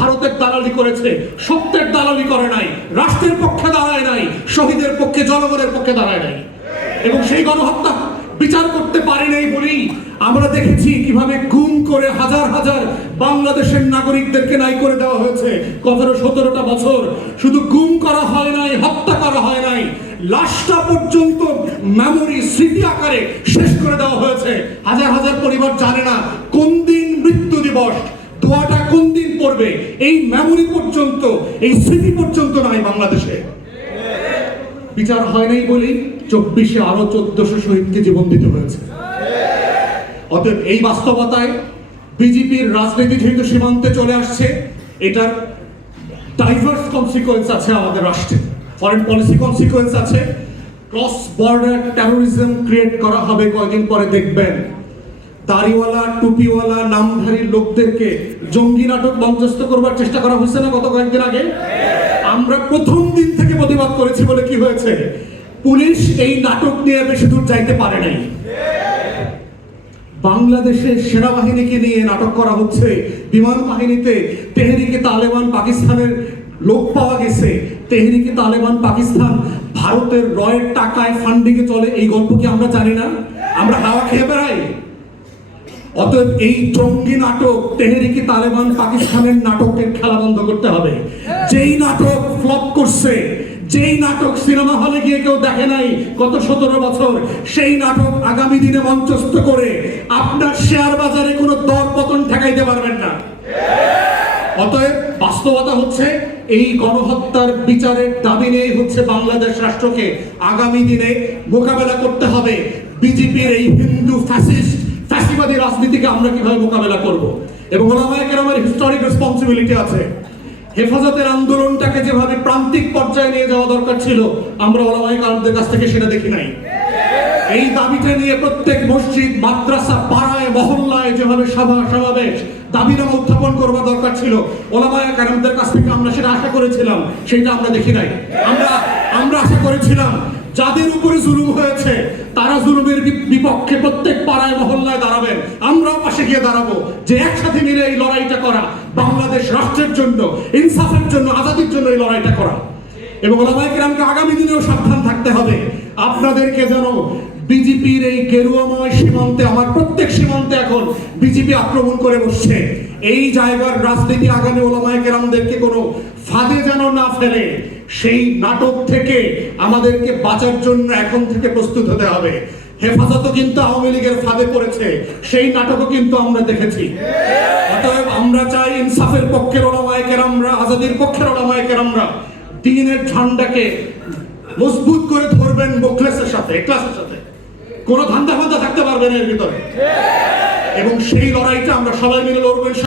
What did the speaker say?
ভারতের দালালি করেছে, সত্যের দালালি করে নাই, রাষ্ট্রের পক্ষে দাঁড়ায় নাই, শহীদের পক্ষে, জনগণের পক্ষে দাঁড়ায় নাই। এবং সেই গণহত্যা বিচার করতে পারে নাই বলেই আমরা দেখেছি কিভাবে গুম করে হাজার হাজার বাংলাদেশের নাগরিকদেরকে নাই করে দেওয়া হয়েছে। 17-17টা বছর শুধু গুম করা হয় নাই, হত্যা করা হয় নাই, লাশটা পর্যন্ত মেমোরি, স্মৃতি আকারে শেষ করে দেওয়া হয়েছে। হাজার হাজার পরিবার জানে না কোন দিন মৃত্যু দিবস, দোয়াটা কোন দিন পড়বে, এই মেমোরি পর্যন্ত, এই স্মৃতি পর্যন্ত নাই বাংলাদেশে। বিচার হয় নাই বলেই 24-এ আরো 1400 শহীদকে জীবন দিতে হয়েছে। অতএব এই বাস্তবতায় বিজেপির রাজনীতি যেহেতু সীমান্তে চলে আসছে, এটার ডাইভার্স কনসিকুয়েন্স আছে আমাদের রাষ্ট্রে, ফরেন পলিসি কনসিকুয়েন্স আছে, ক্রস বর্ডার টেরোরিজম ক্রিয়েট করা হবে। কয়েকদিন পরে দেখবেন দাড়িওয়ালা, টুপিওয়ালা, নামধারী লোকদেরকে জঙ্গি নাটক মঞ্চস্থ করবার চেষ্টা করা হয়েছে না গত কয়েকদিন আগে? আমরা প্রথম দিন থেকে প্রতিবাদ করেছি বলে কি হয়েছে? পুলিশ এই নাটক নিয়ে বেশি দূর যাইতে পারে নাই। বাংলাদেশের সেনাবাহিনীকে নিয়ে নাটক করা হচ্ছে, বিমান বাহিনীতে তেহরিকে তালেবান পাকিস্তানের লোক পাওয়া গেছে। তেহরিকে তালেবান পাকিস্তান ভারতের রয়ের টাকায় ফান্ডিংয়ে চলে, এই গল্প কি আমরা জানি না? আমরা হাওয়া খেয়ে বেড়াই। অতএব এই জঙ্গি নাটক, তেহরিকে তালেবান পাকিস্তানের নাটকের খেলা বন্ধ করতে হবে। যেই নাটক ফ্লপ করছে, যেই নাটক সিনেমা হলে গিয়ে কেউ দেখে নাই গত 17 বছর, সেই নাটক আগামী দিনে মঞ্চস্থ করে আপনার শেয়ার বাজারে কোনো দর পতন ঠেকাইতে পারবেন না। অতএব বাস্তবতা হচ্ছে এই গণহত্যার বিচারের দাবি নিয়ে হচ্ছে বাংলাদেশ রাষ্ট্রকে আগামী দিনে মোকাবেলা করতে হবে। বিজেপির এই হিন্দু ফ্যাসিবাদী রাজনীতিকে আমরা কিভাবে মোকাবেলা করব, এবং ওলামায়ে কেরামের হিস্টোরিক রেসপন্সিবিলিটি আছে। হেফাজতের আন্দোলনটাকে যেভাবে প্রান্তিক পর্যায়ে নিয়ে যাওয়া দরকার ছিল, আমরা ওলামায়ে কেরামদের কাছ থেকে সেটা দেখি নাই। এই দাবিটা নিয়ে প্রত্যেক মসজিদ, মাদ্রাসা, পাড়ায়, মহল্লায় যেভাবে সভা সমাবেশ, দাবিনামা উত্থাপন করবার দরকার ছিল, ওলামায়ে কেরামদের কাছ থেকে আমরা সেটা আশা করেছিলাম, সেটা আমরা দেখি নাই। আমরা আশা করেছিলাম যাদের উপরে জুলুম হয়েছে তারা জুলুমের বিপক্ষে প্রত্যেক পাড়ায় মহল্লায় দাঁড়াবেন, আমরাও পাশে গিয়ে দাঁড়াবো, যে একসাথে মিলে এই লড়াইটা করা, বাংলাদেশ রাষ্ট্রের জন্য, ইনসাফের জন্য, আজাদির জন্য এই লড়াইটা করা। এবং ওলামায়ে কেরামকে আগামী দিনেও সাবধান থাকতে হবে। আপনাদেরকে যেন বিজেপির এই গেরুয়াময় সীমান্তে, আমার প্রত্যেক সীমান্তে এখন বিজেপি আক্রমণ করে বসছে, এই জায়গার রাজনীতি আগামী ওলামায়ে কেরামদেরকে কোনো ফাঁদে যেন না ফেলে, সেই নাটক থেকে আমাদেরকে বাঁচার জন্য এখন থেকে প্রস্তুত হতে হবে। হেফাজতও কিন্তু আওয়ামী লীগের ফাঁদে পড়েছে, সেই নাটকও কিন্তু আমরা দেখেছি। অতএব আমরা চাই ইনসাফের পক্ষের ওলামায়ে কেরামরা, আজাদির পক্ষের ওলামায়ে কেরামরা দ্বীনের ঝান্ডাকে মজবুত করে ধরবেন, মুখলেসের সাথে, ইখলাসের সাথে, কোনো ধান্দা ফান্দা থাকতে পারবে না এর ভিতরে। এবং সেই লড়াইটা আমরা সবাই মিলে লড়বেন।